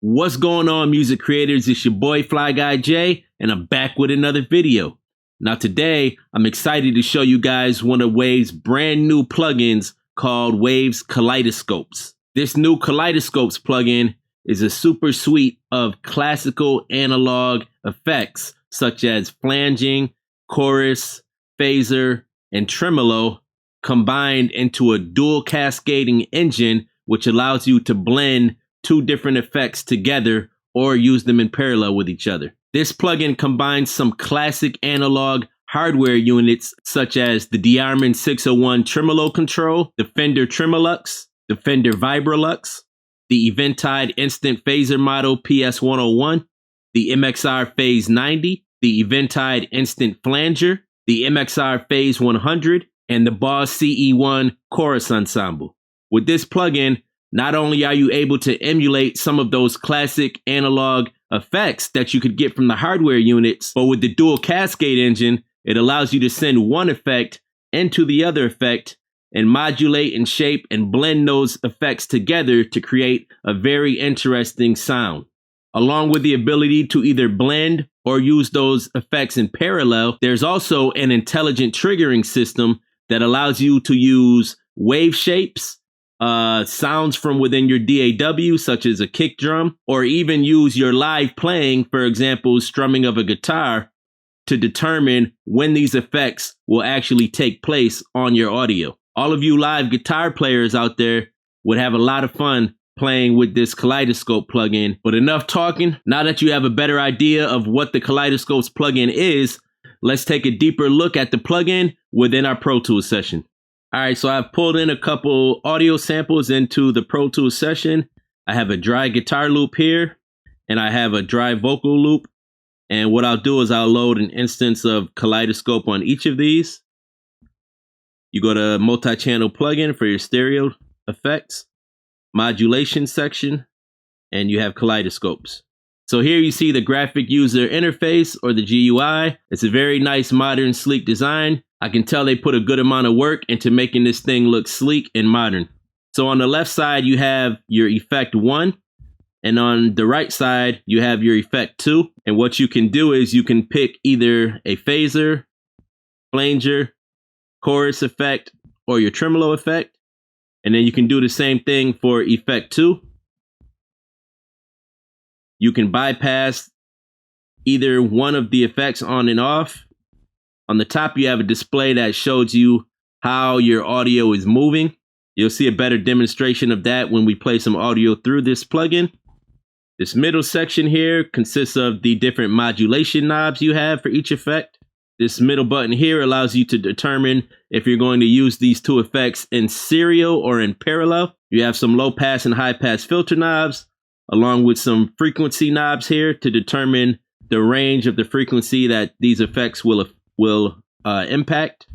What's going on, music creators? It's your boy Fly Guy J, and I'm back with another video. Now today, I'm excited to show you guys one of Waves' brand new plugins called Waves Kaleidoscopes. This new Kaleidoscopes plugin is a super suite of classical analog effects such as flanging, chorus, phaser, and tremolo combined into a dual cascading engine which allows you to blend two different effects together or use them in parallel with each other. This plugin combines some classic analog hardware units such as the DeArmond 601 Tremolo Control, the Fender Tremolux, the Fender Vibrolux, the Eventide Instant Flanger model PS101, the MXR Phase 90, the Eventide Instant Flanger, the MXR Phase 100, and the Boss CE-1 Chorus Ensemble. With this plugin, not only are you able to emulate some of those classic analog effects that you could get from the hardware units, but with the dual cascade engine, it allows you to send one effect into the other effect and modulate and shape and blend those effects together to create a very interesting sound. Along with the ability to either blend or use those effects in parallel, there's also an intelligent triggering system that allows you to use wave shapes, sounds from within your DAW, such as a kick drum, or even use your live playing, for example, strumming of a guitar, to determine when these effects will actually take place on your audio. All of you live guitar players out there would have a lot of fun playing with this Kaleidoscope plugin. But enough talking. Now that you have a better idea of what the Kaleidoscopes plugin is, let's take a deeper look at the plugin within our Pro Tools session. All right, so I've pulled in a couple audio samples into the Pro Tools session. I have a dry guitar loop here, and I have a dry vocal loop. And what I'll do is I'll load an instance of Kaleidoscope on each of these. You go to multi-channel plugin for your stereo effects, modulation section, and you have Kaleidoscopes. So here you see the graphic user interface, or the GUI. It's a very nice, modern, sleek design. I can tell they put a good amount of work into making this thing look sleek and modern. So on the left side, you have your effect 1, and on the right side, you have your effect 2. And what you can do is you can pick either a phaser, flanger, chorus effect, or your tremolo effect. And then you can do the same thing for effect 2. You can bypass either one of the effects on and off. On the top, you have a display that shows you how your audio is moving. You'll see a better demonstration of that when we play some audio through this plugin. This middle section here consists of the different modulation knobs you have for each effect. This middle button here allows you to determine if you're going to use these two effects in serial or in parallel. You have some low pass and high pass filter knobs, along with some frequency knobs here to determine the range of the frequency that these effects will impact.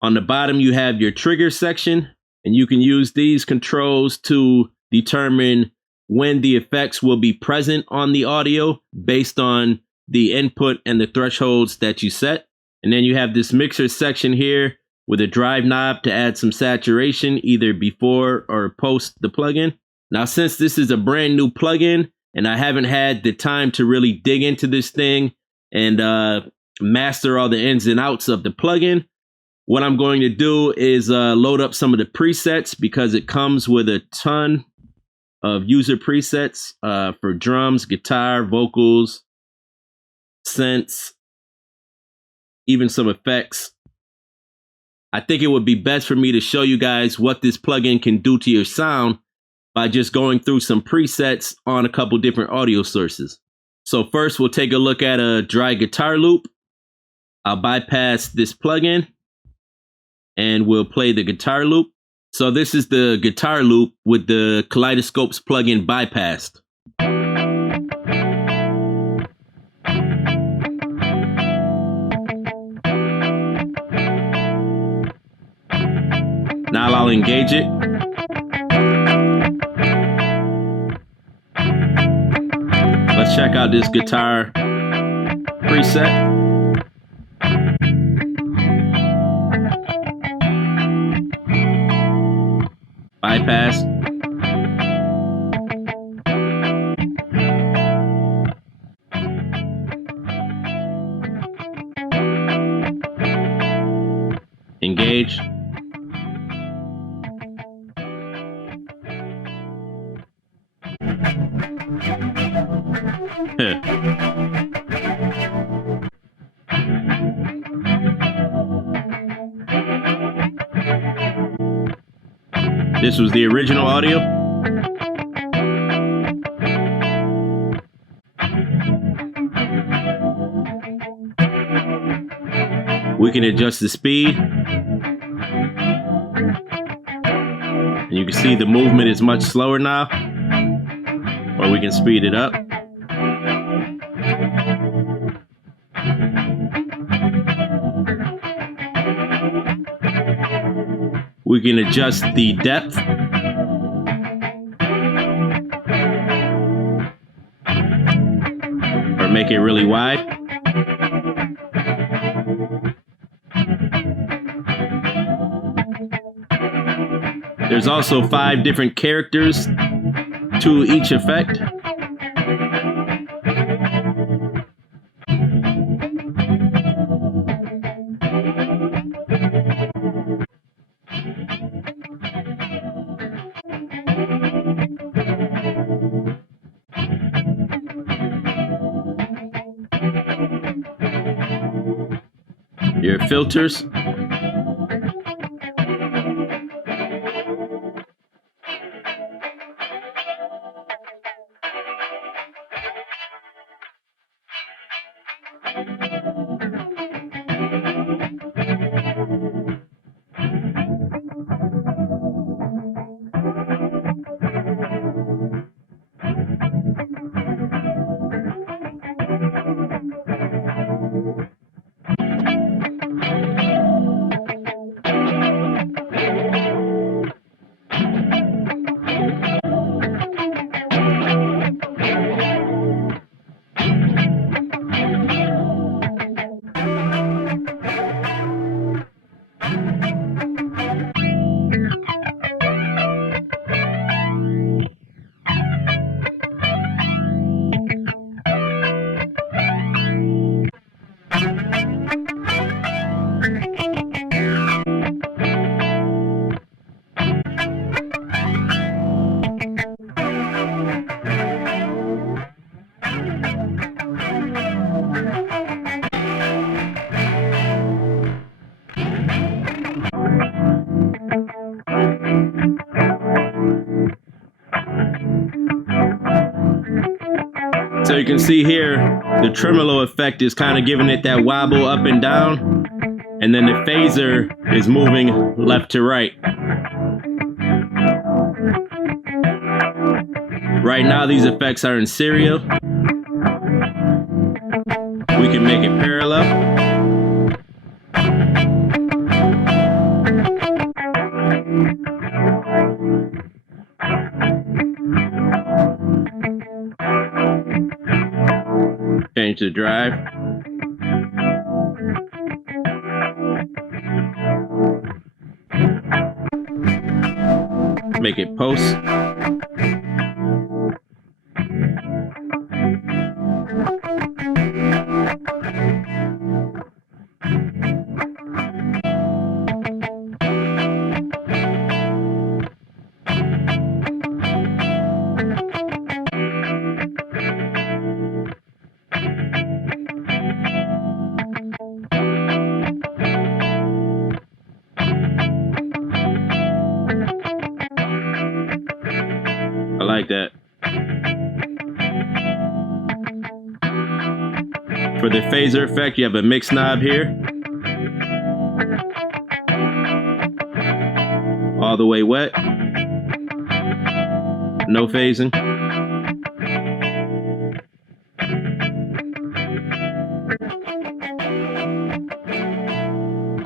On the bottom, you have your trigger section, and you can use these controls to determine when the effects will be present on the audio based on the input and the thresholds that you set. And then you have this mixer section here with a drive knob to add some saturation either before or post the plugin. Now, since this is a brand new plugin and I haven't had the time to really dig into this thing and master all the ins and outs of the plugin, what I'm going to do is load up some of the presets, because it comes with a ton of user presets for drums, guitar, vocals, synths, even some effects. I think it would be best for me to show you guys what this plugin can do to your sound by just going through some presets on a couple different audio sources. So first, we'll take a look at a dry guitar loop. I'll bypass this plugin and we'll play the guitar loop. So this is the guitar loop with the Kaleidoscopes plugin bypassed. Now I'll engage it. Let's check out this guitar preset. Bypass. This was the original audio. We can adjust the speed. And you can see the movement is much slower now. Or we can speed it up. We can adjust the depth. Or make it really wide. There's also 5 different characters to each effect. Your filters. So you can see here, the tremolo effect is kind of giving it that wobble up and down. And then the phaser is moving left to right. Right now, these effects are in stereo. We can make it parallel. Change the drive. Make it post. I like that. For the phaser effect, you have a mix knob here. All the way wet. No phasing.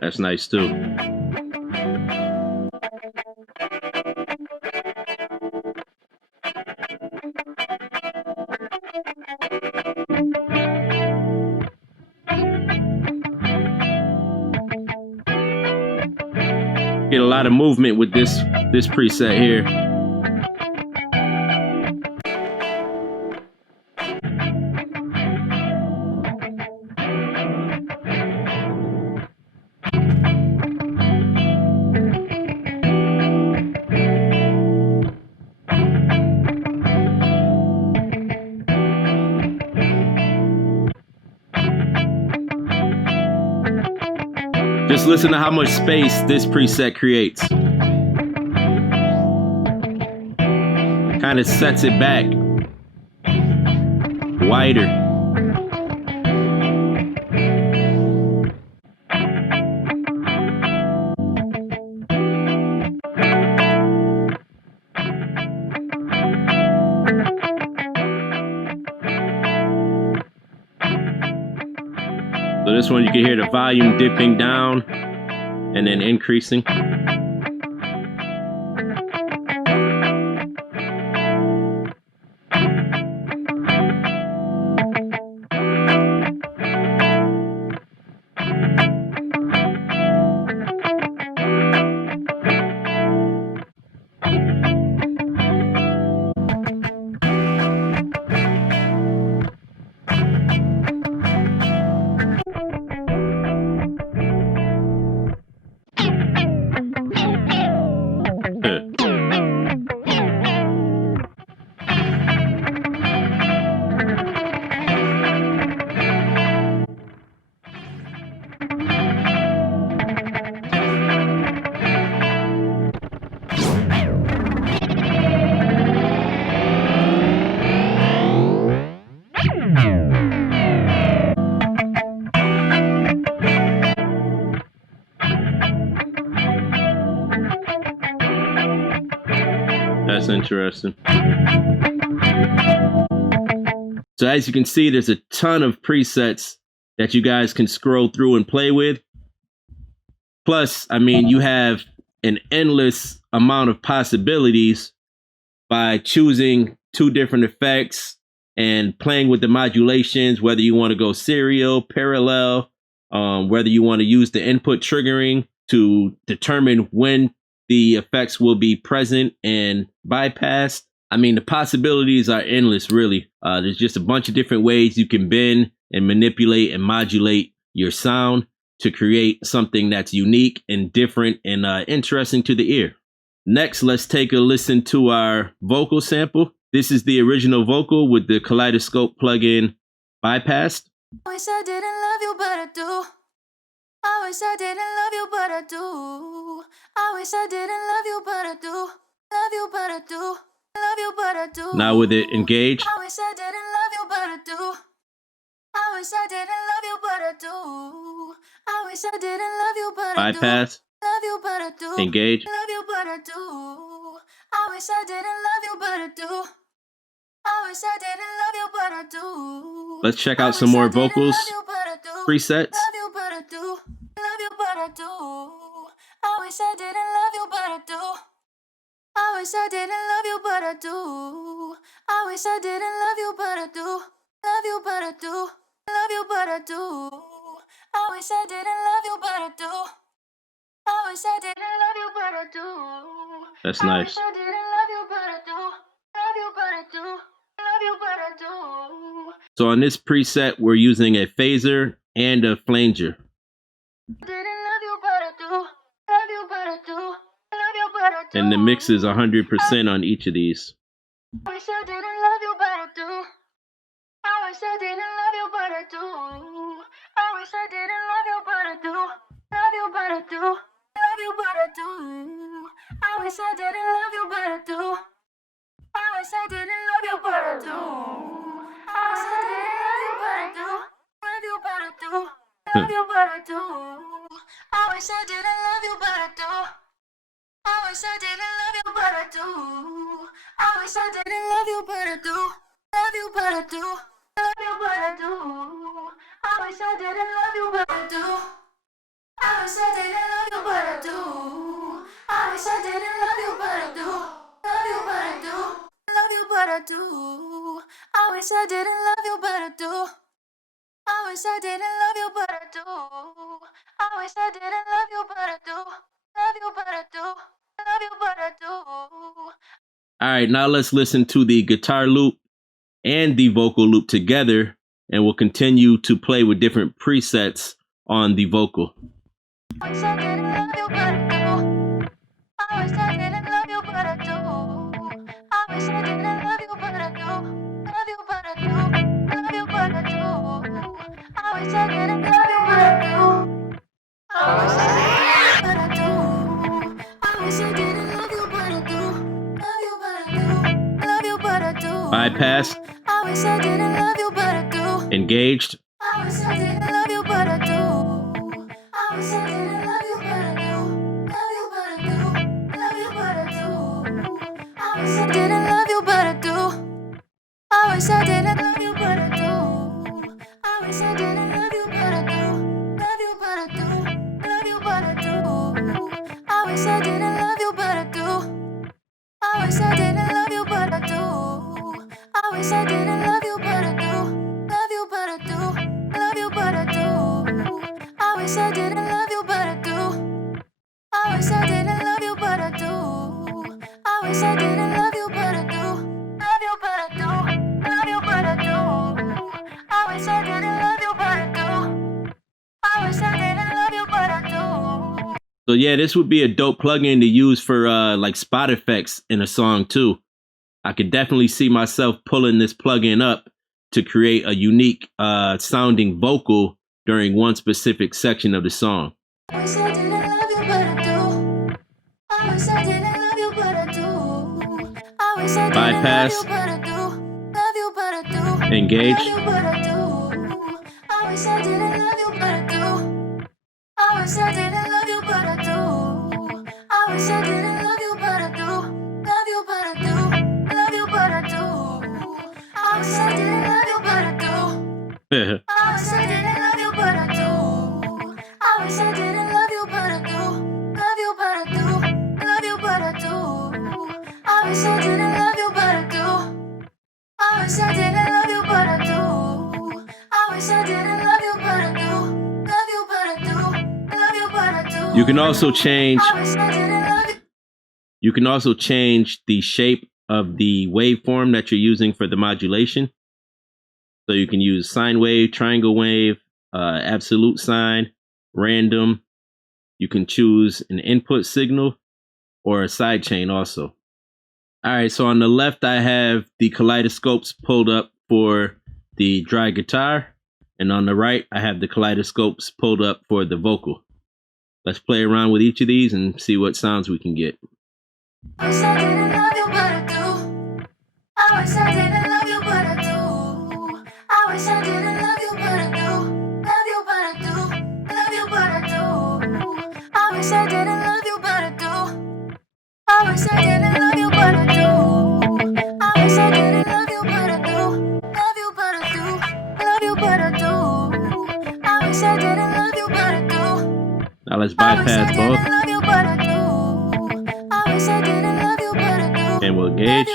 That's nice too. Get a lot of movement with this preset here. Just listen to how much space this preset creates. Kind of sets it back wider. So this one you can hear the volume dipping down and then increasing. That's interesting. So as you can see, there's a ton of presets that you guys can scroll through and play with. Plus, I mean, you have an endless amount of possibilities by choosing 2 different effects and playing with the modulations, whether you want to go serial, parallel, whether you want to use the input triggering to determine when the effects will be present and bypassed. I mean, the possibilities are endless, really. There's just a bunch of different ways you can bend and manipulate and modulate your sound to create something that's unique and different and interesting to the ear. Next, let's take a listen to our vocal sample. This is the original vocal with the Kaleidoscope plugin bypassed. I wish I didn't love you, but I do. I wish I didn't love you, but I do. I wish I didn't love you, but I do. Love you, but I do. Love you, but I do. Now with it engaged. I wish I didn't love you, but I do. I wish I didn't love you, but I do. I wish I didn't love you, but I do. Bypass. Love you, but I do. Engage. Love you, but I do. I wish I didn't love you, but I do. I wish I didn't love you, but I do. Let's check out some more vocals presets. Love you, but I do. Love you, but I do. I wish I didn't love you, but I do. I wish I didn't love you, but I do. I wish I didn't love you, but I do. Love you, but I do. Love you, but I do. I wish I didn't love you, but I do. I wish I didn't love you, but I do. That's nice. I wish I didn't love you, but I do. Love you, but I do. Love you, but I do. So on this preset, we're using a phaser and a flanger. Didn't love you, but I do. Love you, but I do. Love you, but I do. And the mix is 100% on each of these. I wish I didn't love you, but I do. I wish I didn't love you, but I do. I wish I didn't love you, but I do. Love you, but I do. Love you, but I do. I wish I didn't love you, but I do. I wish I didn't love you, but I do. I wish I didn't love you, but I do. Love you, but I do. Love you, but I do. I wish I didn't love you, but I do. I wish I didn't love you, but I do. I wish I didn't love you, but I do. Love you, but I do. Love you, but I do. I wish I didn't love you, but I do. I wish I didn't love you, but I do. I wish I didn't love you, but I do. Love you, but I do. Love you, but I do. I wish I didn't love you, but I do. I wish I didn't love you, but I do. I wish I didn't love you, but I do. Love you, but I do. Love you, but I do. All right, now let's listen to the guitar loop and the vocal loop together, and we'll continue to play with different presets on the vocal. I wish I didn't love you, but I do. I wish I didn't love you, but I do. I wish I didn't love you, but I do. Love you, but I do. Love you, but I do. I wish I didn't love you, but I do. I wish I bypass, I wish I didn't love you, but I do. engaged, I wish I didn't love you, but I do. I wish I didn't love you, but I do. Love you, but I do. Love you, but I do. I wish I didn't love you, but I do. I wish I didn't love you, but I do. I wish I didn't love you, but I do. Love you, but I do. Love you, but I do. I wish I didn't love you, but I do. I wish I didn't love you, but I do. I wish I didn't love you, but I do. Love you, but I do. Love you, but I do. I wish I didn't love you, but I do. I wish I didn't love you, but I do. I wish I didn't love you, but I do. Love you, but I do. Love you, but I do. I wish I didn't love you, but I do. I wish I didn't love you, but I do. So yeah, this would be a dope plugin to use for like spot effects in a song too. I could definitely see myself pulling this plugin up to create a unique sounding vocal during one specific section of the song. I wish I didn't love you, but I do. I wish I didn't love you, but I do. I wish I didn't Bypass, love you, but I do. Love you, but I do. engage, Love you, but I do. I wish I didn't love you, but I do. I wish I didn't love you, but I do. I wish I didn't love you, but I do. Love you, but I do. Love you, but I do. I wish I didn't love you, but I do. I wish I didn't love you, but I do. I wish I didn't love you, but I do. Love you, but I do. Love you, but I do. I wish I didn't love you, but I do. I wish I didn't love you, but I do. I wish I didn't love you, but I do. Love you, but I do. Love you, but I do. You can also change. I wish I didn't love you. You can also change the shape of the waveform that you're using for the modulation. So you can use sine wave, triangle wave, absolute sine, random. You can choose an input signal or a sidechain also. All right, so on the left, I have the kaleidoscopes pulled up for the dry guitar. And on the right, I have the kaleidoscopes pulled up for the vocal. Let's play around with each of these and see what sounds we can get. I wish I didn't love you, but I do. I wish I didn't love you, but I do. I wish I didn't love you, but I do. Love you, but I do. Love you, but I do. I wish I didn't love you, but I do. I wish I didn't love you, but I do. I wish I didn't love you, but I do. Love you, but I do. Love you, but I do. I wish I didn't love you, but I do. Now let's bypass both. And we'll gauge.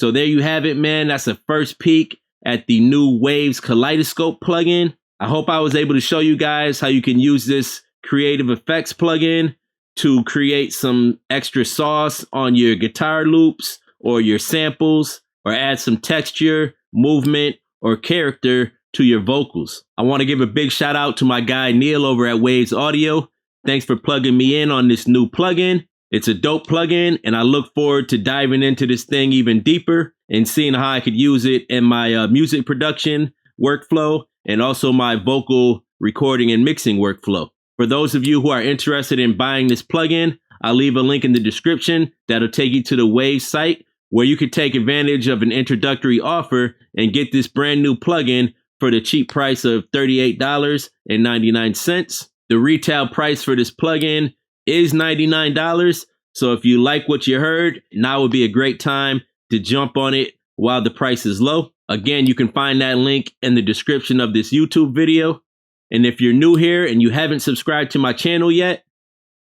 So there you have it, man. That's a first peek at the new Waves Kaleidoscope plugin. I hope I was able to show you guys how you can use this creative effects plugin to create some extra sauce on your guitar loops or your samples, or add some texture, movement, or character to your vocals. I want to give a big shout out to my guy Neil over at Waves Audio. Thanks for plugging me in on this new plugin. It's a dope plugin, and I look forward to diving into this thing even deeper and seeing how I could use it in my music production workflow and also my vocal recording and mixing workflow. For those of you who are interested in buying this plugin, I'll leave a link in the description that'll take you to the Waves site where you can take advantage of an introductory offer and get this brand new plugin for the cheap price of $38.99. The retail price for this plugin is $99. So if you like what you heard, now would be a great time to jump on it while the price is low. Again, you can find that link in the description of this YouTube video. And if you're new here and you haven't subscribed to my channel yet,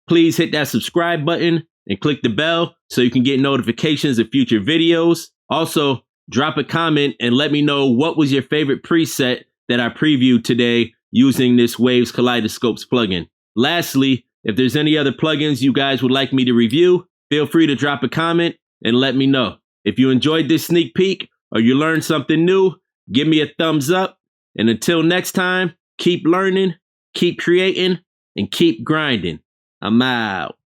please hit that subscribe button and click the bell so you can get notifications of future videos. Also, drop a comment and let me know what was your favorite preset that I previewed today using this Waves Kaleidoscopes plugin. Lastly, if there's any other plugins you guys would like me to review, feel free to drop a comment and let me know. If you enjoyed this sneak peek or you learned something new, give me a thumbs up. And until next time, keep learning, keep creating, and keep grinding. I'm out.